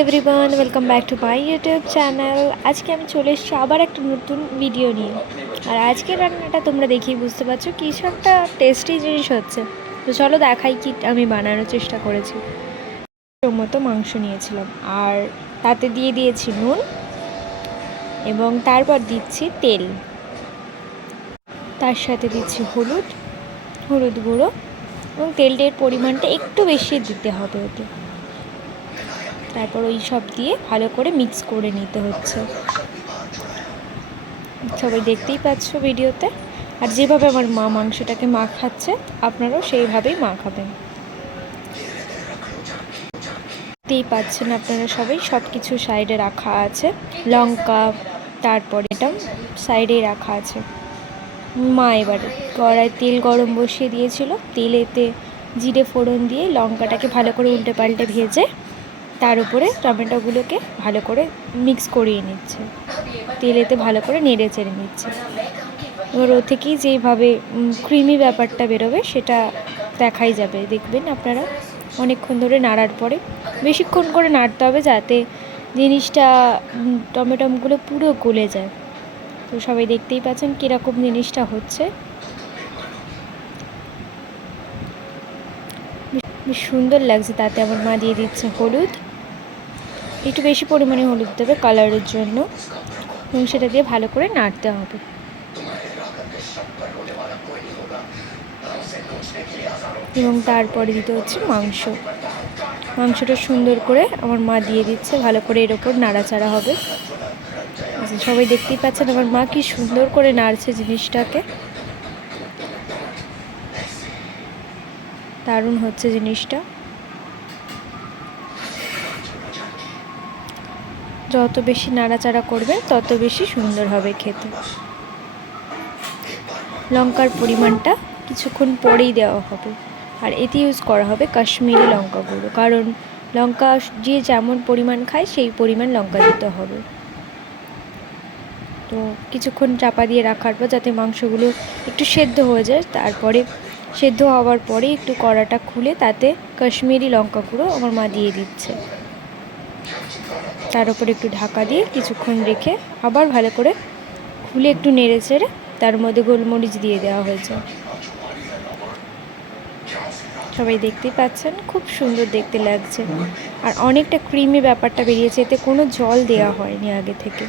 Everyone, welcome back to my YouTube channel. আজকে আমি চলে এসেছি আবার একটা নতুন ভিডিও নিয়ে। আর আজকের রান্নাটা তোমরা দেখেই বুঝতে পারছো কিছু একটা টেস্টি জিনিস হচ্ছে। তো চলো দেখাই কি আমি বানানোর চেষ্টা করেছি। মতো মাংস নিয়েছিলাম আর তাতে দিয়ে দিয়েছি নুন এবং তারপর দিচ্ছি তেল, তার সাথে দিচ্ছি হলুদ গুঁড়ো এবং তেলটার পরিমাণটা একটু বেশি দিতে হবে ওতে। তারপর ওই সব দিয়ে ভালো করে মিক্স করে নিতে হচ্ছে। সবাই দেখতেই পাচ্ছ ভিডিওতে। আর যেভাবে আমার মা মাংসটাকে মাখাচ্ছে আপনারাও সেইভাবেই মাখাবেন। দেখতেই পাচ্ছেন আপনারা সবাই সব কিছু সাইডে রাখা আছে, লঙ্কা তারপরে এটা সাইডেই রাখা আছে। মা এবারে কড়ায় তেল গরম বসিয়ে দিয়েছিল, তেলেতে জিরে ফোড়ন দিয়ে লঙ্কাটাকে ভালো করে উল্টে পাল্টে ভেজে তার উপরে টমেটোগুলোকে ভালো করে মিক্স করিয়ে নিচ্ছে, তেলেতে ভালো করে নেড়ে চেড়ে নিচ্ছে। এবার ও থেকেই যেভাবে ক্রিমি ব্যাপারটা বেরোবে সেটা দেখাই যাবে, দেখবেন আপনারা। অনেকক্ষণ ধরে নাড়ার পরে বেশিক্ষণ করে নাড়তে হবে যাতে জিনিসটা টমেটোগুলো পুরো গলে যায়। তো সবাই দেখতেই পাচ্ছেন কীরকম জিনিসটা হচ্ছে। বেশ সুন্দর লাগছে। তাতে আমার মা দিয়ে দিচ্ছে হলুদ, একটু বেশি পরিমাণে হলুদ দেবে কালারের জন্য, এবং সেটা দিয়ে ভালো করে নাড়তে হবে। এবং তারপরে দিতে হচ্ছে মাংসটা সুন্দর করে আমার মা দিয়ে দিচ্ছে, ভালো করে এর ওপর নাড়াচাড়া হবে। সবাই দেখতেই পাচ্ছেন আমার মা কি সুন্দর করে নাড়ছে জিনিসটাকে, দারুণ হচ্ছে জিনিসটা। যত বেশি নাড়াচাড়া করবে তত বেশি সুন্দর হবে খেতে। লঙ্কার পরিমাণটা কিছুক্ষণ পরেই দেওয়া হবে, আর এতে ইউজ করা হবে কাশ্মীরি লঙ্কা গুঁড়ো, কারণ লঙ্কা যে যেমন পরিমাণ খায় সেই পরিমাণ লঙ্কা দিতে হবে। তো কিছুক্ষণ চাপা দিয়ে রাখার পর যাতে মাংসগুলো একটু সেদ্ধ হয়ে যায়, তারপরে সেদ্ধ হওয়ার পরে একটু কড়াটা খুলে তাতে কাশ্মীরি লঙ্কা গুঁড়ো আমার মা দিয়ে দিচ্ছে। তার উপরে একটু ঢাকা দিয়ে কিছুক্ষণ রেখে আবার ভালো করে খুলে একটু নেড়ে চেড়ে তার মধ্যে গোলমরিচ দিয়ে দেওয়া হয়েছে। সবাই দেখতেই পাচ্ছেন খুব সুন্দর দেখতে লাগছে, আর অনেকটা ক্রিমি ব্যাপারটা বেরিয়েছে, এতে কোনো জল দেওয়া হয়নি আগে থেকে।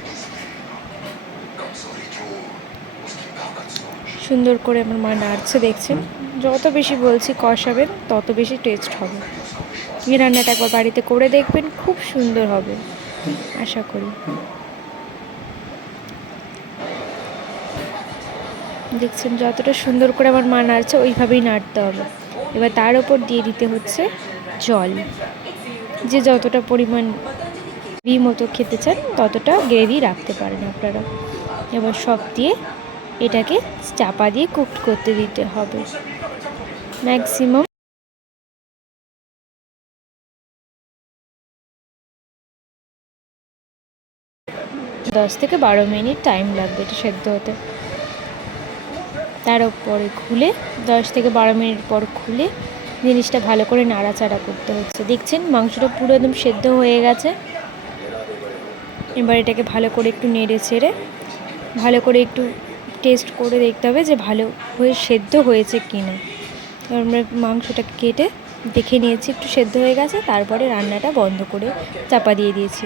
সুন্দর করে আমার মা নাড়ছে, দেখছেন। যত বেশি বলছি কষাবেন তত বেশি টেস্ট হবে। এই রান্নাটা একবার বাড়িতে করে দেখবেন, খুব সুন্দর হবে আশা করি। দেখছেন যতটা সুন্দর করে আমার মা নাড়ছে ওইভাবেই নাড়তে হবে। এবার তার ওপর দিয়ে দিতে হচ্ছে জল, যে যতটা পরিমাণ গ্রেভি মতো খেতে চান ততটা গ্রেভি রাখতে পারেন আপনারা। এবার সব দিয়ে এটাকে চাপা দিয়ে কুক করতে দিতে হবে ম্যাক্সিমাম 10 থেকে 12 মিনিট টাইম লাগবে এটা সেদ্ধ হতে। তার উপরে খুলে 10 থেকে 12 মিনিট পর খুলে জিনিসটা ভালো করে নাড়াচাড়া করতে হচ্ছে। দেখছেন মাংসটা পুরো একদম সেদ্ধ হয়ে গেছে। এবার এটাকে ভালো করে একটু নেড়ে ছেড়ে ভালো করে একটু টেস্ট করে দেখতে হবে যে ভালো হয়ে সেদ্ধ হয়েছে কি না। আমরা মাংসটাকে কেটে দেখে নিয়েছি একটু সেদ্ধ হয়ে গেছে, তারপরে রান্নাটা বন্ধ করে চাপা দিয়ে দিয়েছি।